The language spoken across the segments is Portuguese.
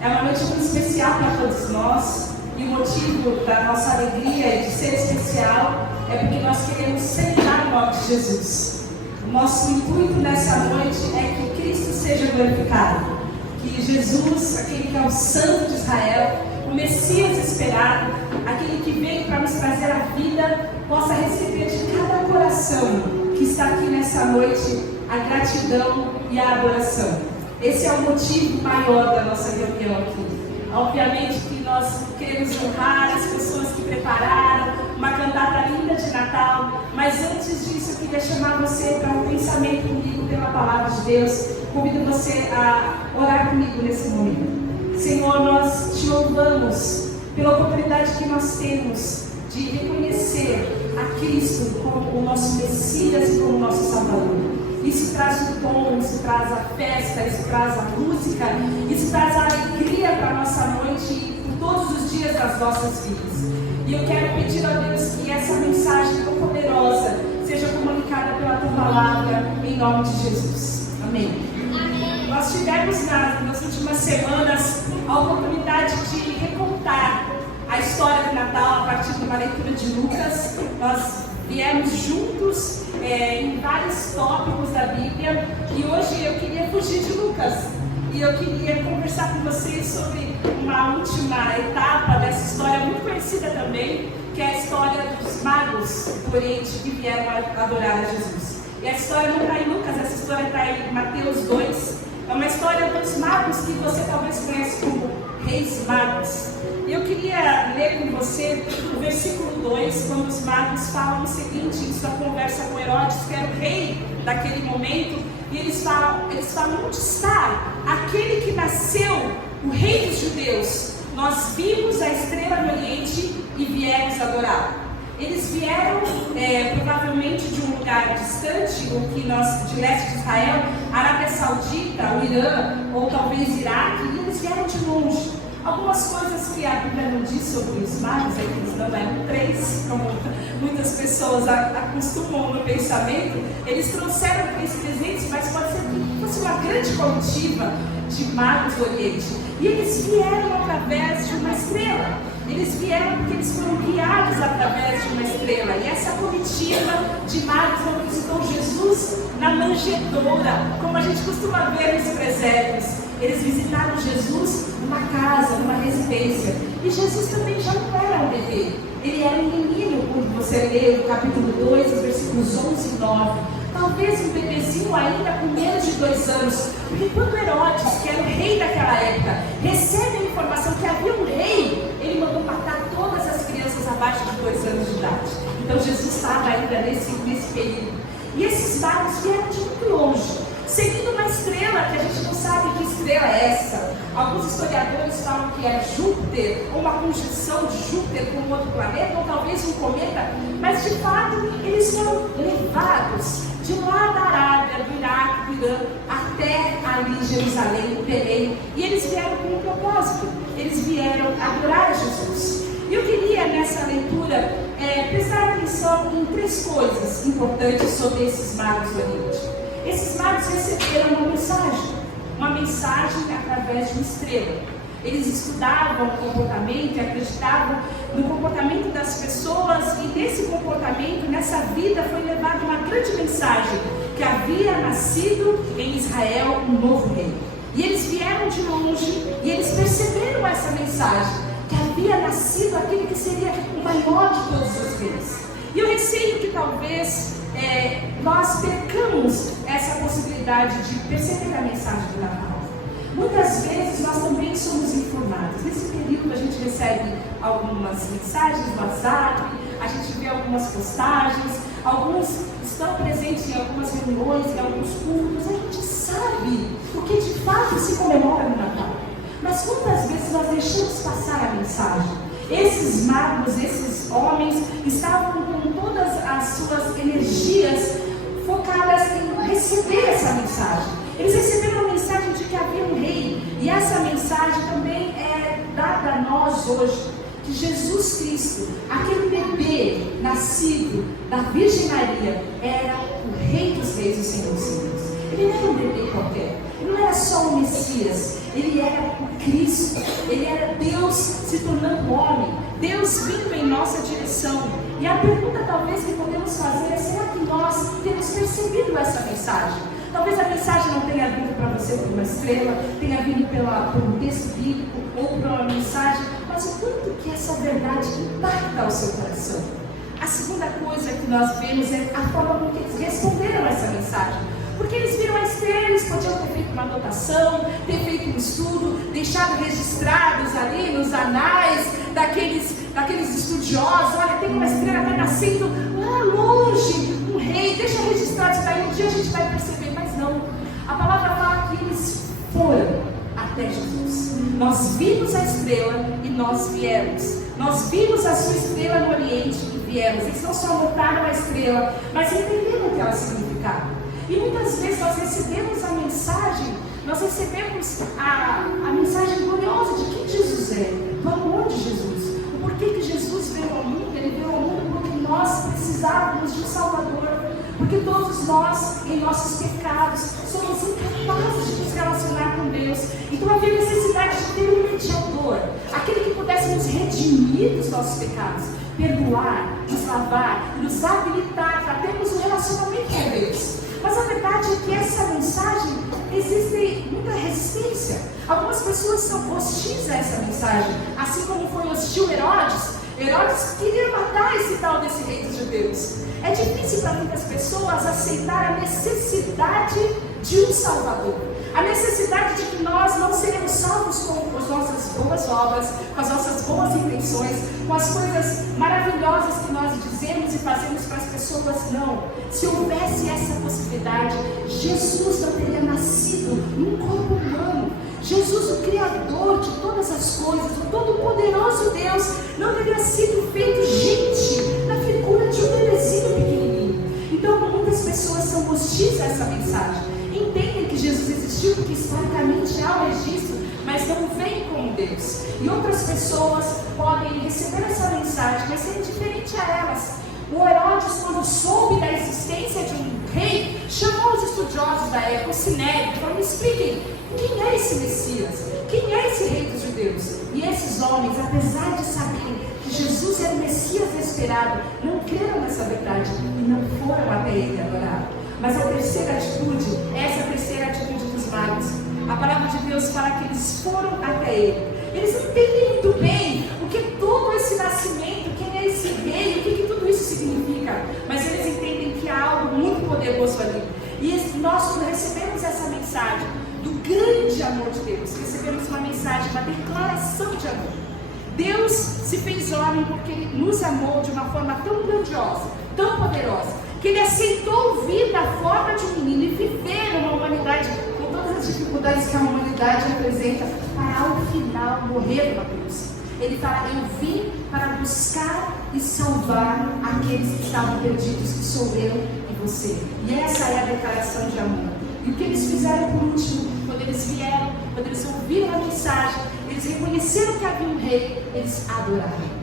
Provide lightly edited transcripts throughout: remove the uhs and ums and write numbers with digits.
É uma noite muito especial para todos nós. E o motivo da nossa alegria de ser especial é porque nós queremos celebrar a morte de Jesus. O nosso intuito nessa noite é que Cristo seja glorificado. Que Jesus, aquele que é o Santo de Israel, o Messias esperado, aquele que veio para nos trazer a vida, possa receber de cada coração que está aqui nessa noite a gratidão e a adoração. Esse é o motivo maior da nossa reunião aqui. Obviamente que nós queremos honrar as pessoas que prepararam uma cantata linda de Natal, mas antes disso eu queria chamar você para um pensamento comigo pela palavra de Deus. Convido você a orar comigo nesse momento. Senhor, nós te louvamos pela oportunidade que nós temos de reconhecer a Cristo como o nosso Messias e como o nosso Salvador. Isso traz o tom, isso traz a festa, isso traz a música, isso traz a alegria para a nossa noite e por todos os dias das nossas vidas. E eu quero pedir a Deus que essa mensagem tão poderosa seja comunicada pela tua palavra, em nome de Jesus. Amém. Amém. Nós tivemos nas últimas semanas a oportunidade de recontar a história do Natal a partir de uma leitura de Lucas. Nós viemos juntos em vários tópicos da Bíblia e hoje eu queria fugir de Lucas e eu queria conversar com vocês sobre uma última etapa dessa história muito conhecida também, que é a história dos magos do Oriente que vieram adorar a Jesus. E a história não está em Lucas, essa história está em Mateus 2. É uma história dos magos que você talvez conheça como reis magos. E eu queria ler com você o versículo 2, quando os magos falam o seguinte, em sua conversa com Herodes, que era o rei daquele momento, e eles falam, onde está aquele que nasceu, o rei dos judeus? Nós vimos a estrela do Oriente e viemos adorar. Eles vieram provavelmente de um lugar distante, o que nós, de leste de Israel, Arábia Saudita, o Irã, ou talvez Iraque, e eles vieram de longe. Algumas coisas que a Bíblia não diz sobre os magos é que eles não eram três, como muitas pessoas acostumam no pensamento. Eles trouxeram três presentes, mas pode ser que fosse uma grande comitiva de magos do Oriente. E eles vieram através de uma estrela. Eles vieram porque eles foram guiados através de uma estrela. E essa comitiva de magos não visitou Jesus na manjedoura, como a gente costuma ver nos presépios. Eles visitaram Jesus numa casa, numa residência. E Jesus também já não era um bebê. Ele era um menino, quando você lê o capítulo 2, os versículos 11 e 9. Talvez um bebezinho ainda com menos de 2 anos. Porque quando Herodes, que era o rei daquela época, recebe a informação que havia um rei, ele mandou matar todas as crianças abaixo de 2 anos de idade. Então Jesus estava ainda nesse período. E esses magos vieram de muito longe, seguindo uma estrela que a gente não sabe que estrela é essa. Alguns historiadores falam que é Júpiter, ou uma conjunção de Júpiter com outro planeta, ou talvez um cometa, mas de fato eles foram levados de lá da Arábia, do Iraque, do Irã, até ali Jerusalém, Belém, e eles vieram com um propósito, eles vieram adorar a Jesus. E eu queria nessa leitura prestar atenção em 3 coisas importantes sobre esses magos do Oriente. Esses magos receberam uma mensagem através de uma estrela. Eles estudavam o comportamento e acreditavam no comportamento das pessoas, e desse comportamento, nessa vida, foi levada uma grande mensagem, que havia nascido em Israel um novo rei. E eles vieram de longe e eles perceberam essa mensagem, que havia nascido aquele que seria o maior de todos os reis. E eu receio que talvez nós percamos essa possibilidade de perceber a mensagem do Natal. Muitas vezes nós também somos informados. Nesse período a gente recebe algumas mensagens no WhatsApp, a gente vê algumas postagens, alguns estão presentes em algumas reuniões, em alguns cultos, a gente sabe o que de fato se comemora no Natal. Mas quantas vezes nós deixamos passar a mensagem? Esses magos, esses homens estavam com todas as suas energias focadas em receber essa mensagem. Eles receberam a mensagem de que havia um rei, e essa mensagem também é dada a nós hoje, que Jesus Cristo, aquele bebê nascido da Virgem Maria, era o Rei dos Reis e o Senhor dos Senhores. Ele não era um bebê qualquer, ele não era só o Messias, ele era o Cristo, ele era Deus se tornando homem, Deus vindo em nossa direção. E a pergunta talvez que podemos fazer é: será que nós temos percebido essa mensagem? Talvez a mensagem não tenha vindo para você por uma estrela, tenha vindo por um texto bíblico ou por uma mensagem, mas o quanto que essa verdade impacta o seu coração? A segunda coisa que nós vemos é a forma como que eles responderam a essa mensagem. Porque eles viram a estrela, eles podiam ter feito uma anotação, ter feito um estudo, deixado registrados ali nos anais daqueles estudiosos. Olha, tem uma estrela que está nascendo lá longe, um rei, deixa registrado isso daí, um dia a gente vai perceber. Mas não, a palavra fala que eles foram até Jesus. Nós vimos a estrela e nós viemos. Nós vimos a sua estrela no Oriente e viemos. Eles não só notaram a estrela, mas entenderam o que ela significava. E muitas vezes nós recebemos a mensagem gloriosa de quem Jesus é, do amor de Jesus. O porquê que Jesus veio ao mundo? Ele veio ao mundo porque nós precisávamos de um Salvador. Porque todos nós, em nossos pecados, somos incapazes de nos relacionar com Deus. Então havia necessidade de ter um mediador, aquele que pudesse nos redimir dos nossos pecados, perdoar, nos lavar, nos habilitar para termos um relacionamento com Deus. Mas a verdade é que essa mensagem existe muita resistência. Algumas pessoas são hostis a essa mensagem, assim como foi hostil Herodes. Herodes queria matar esse tal desse rei dos judeus. É difícil para muitas pessoas aceitar a necessidade de um Salvador. A necessidade de que nós não seremos salvos com as nossas boas obras, com as nossas boas intenções, com as coisas maravilhosas que nós dizemos e fazemos para as pessoas. Não. Se houvesse essa possibilidade, Jesus não teria nascido num corpo humano. Jesus, o Criador de todas as coisas, o Todo-Poderoso Deus, não teria sido feito gente na figura de um bebezinho pequenininho. Então, muitas pessoas são hostis a essa mensagem. Entendem que Jesus existiu porque historicamente há um registro, mas não vem como Deus. E outras pessoas podem receber essa mensagem, mas ser indiferente a elas. O Herodes, quando soube da existência de um rei, chamou os estudiosos da época, o Sinédrio, e falou: me expliquem, quem é esse Messias? Quem é esse rei dos judeus? E esses homens, apesar de saberem que Jesus era o Messias esperado, não creram nessa verdade e não foram até ele adorar. Mas a terceira atitude, essa é a terceira atitude dos magos. A palavra de Deus fala que eles foram até ele. Eles não entendem muito bem o que todo esse nascimento, quem é esse rei, o que tudo isso significa. Mas eles entendem que há algo muito poderoso ali. E nós, quando recebemos essa mensagem do grande amor de Deus, recebemos uma mensagem, uma declaração de amor. Deus se fez homem porque Ele nos amou de uma forma tão grandiosa, tão poderosa, que Ele aceitou vir da forma de um menino e viver numa humanidade com todas as dificuldades que a humanidade apresenta, para ao final morrer numa cruz. Ele fala: eu vim para buscar e salvar aqueles que estavam perdidos, que sou eu e você. E essa é a declaração de amor. E o que eles fizeram por último, quando eles vieram, quando eles ouviram a mensagem, eles reconheceram que havia um rei, eles adoraram.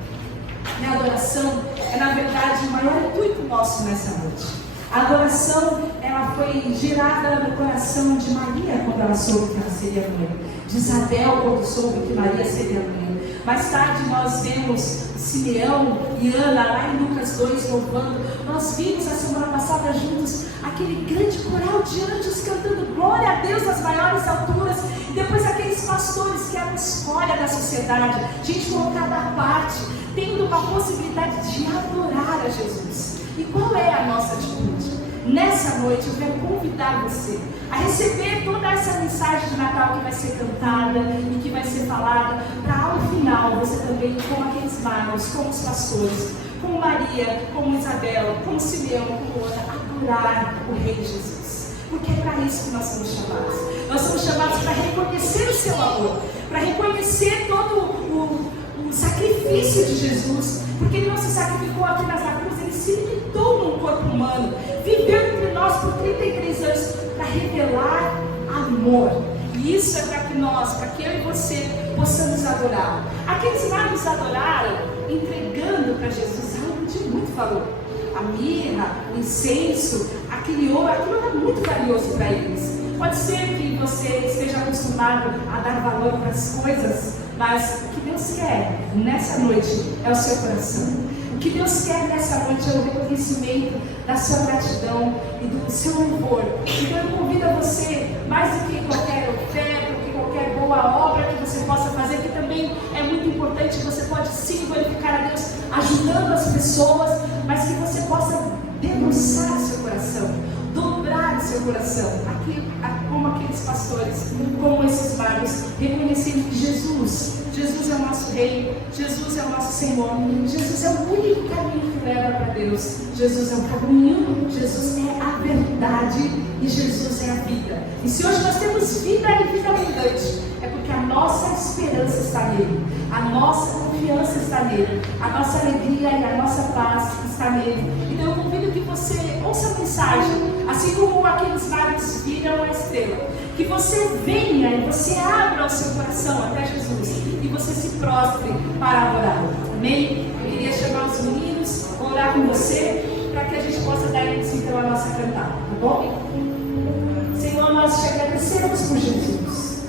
E a adoração é, na verdade, o maior intuito nosso nessa noite. A adoração, ela foi gerada no coração de Maria quando ela soube que ela seria mãe, de Isabel quando soube que Maria seria mãe. Mais tarde nós vemos Simeão e Ana lá em Lucas 2 louvando. Nós vimos a semana passada juntos aquele grande coral de anjos cantando glória a Deus nas maiores alturas. E depois aqueles pastores que eram escolha da sociedade, gente colocada à parte, tendo uma possibilidade de adorar a Jesus. E qual é a nossa atitude? Nessa noite eu quero convidar você a receber toda essa mensagem de Natal que vai ser cantada e que vai ser falada, para ao final você também, como aqueles magos, como os pastores, como Maria, como Isabel, como Simeão, como Ana, adorar o Rei Jesus. Porque é para isso que nós somos chamados. Nós somos chamados para reconhecer o seu amor, para reconhecer todo o sacrifício de Jesus, porque Ele não se sacrificou apenas na cruz, Ele se limitou num corpo humano, viveu entre nós por 33 anos para revelar amor. E isso é para que nós, para que eu e você possamos adorar. Aqueles magos adoraram entregando para Jesus algo de muito valor. A mirra, o incenso, aquele ouro, aquilo era muito valioso para eles. Pode ser que você esteja acostumado a dar valor para as coisas, mas o que Deus quer nessa noite é o seu coração. O que Deus quer nessa noite é o reconhecimento da sua gratidão e do seu louvor. Então eu convido a você, mais do que qualquer oferta, do que qualquer boa obra que você possa fazer, que também é muito importante, você pode sim glorificar a Deus ajudando as pessoas, mas que você possa debruçar seu coração, dobrar seu coração, como aqueles pastores, como esses magos, reconhecendo que Jesus é o nosso Rei, Jesus é o nosso Senhor, Jesus é o único caminho que leva para Deus, Jesus é o caminho, Jesus é a verdade e Jesus é a vida. E se hoje nós temos vida e vida abundante, é porque a nossa esperança está nele, a nossa confiança está nele, a nossa alegria e a nossa paz está nele. Então eu convido que você ouça a mensagem, assim como aqueles magos viram a estrela, que você venha e você abra o seu coração até Jesus e você se prostre para adorar. Amém? Eu queria chamar os meninos, orar com você, para que a gente possa dar início então à nossa cantada, tá bom? Senhor, nós te agradecemos por Jesus,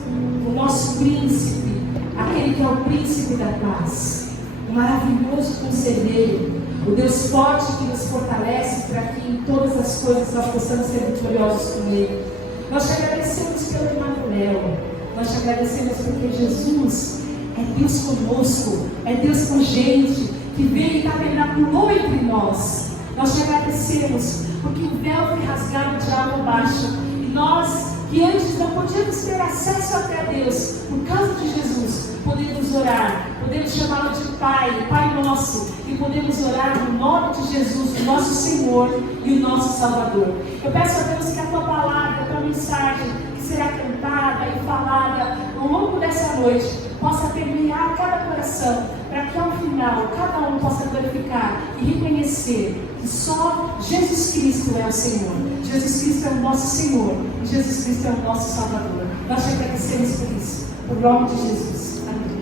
o nosso príncipe, aquele que é o príncipe da paz, o maravilhoso conselheiro, o Deus forte que nos fortalece para que em todas as coisas nós possamos ser vitoriosos com Ele. Nós te agradecemos pelo Emmanuel, nós te agradecemos porque Jesus é Deus conosco, é Deus com gente, que veio e tabernaculou entre nós. Nós te agradecemos porque o véu foi rasgado de água abaixo, e nós, que antes não podíamos ter acesso até Deus, por causa de Jesus, podemos orar, podemos chamá-lo de Pai, Pai nosso, e podemos orar no nome de Jesus, o nosso Senhor e o nosso Salvador. Eu peço a Deus que a tua palavra, a tua mensagem, que será cantada e falada ao longo dessa noite, possa permear cada coração, para que ao final cada um possa glorificar e reconhecer que só Jesus Cristo é o Senhor, Jesus Cristo é o nosso Senhor e Jesus Cristo é o nosso Salvador. Nós te agradecemos por isso, por nome de Jesus. Amém.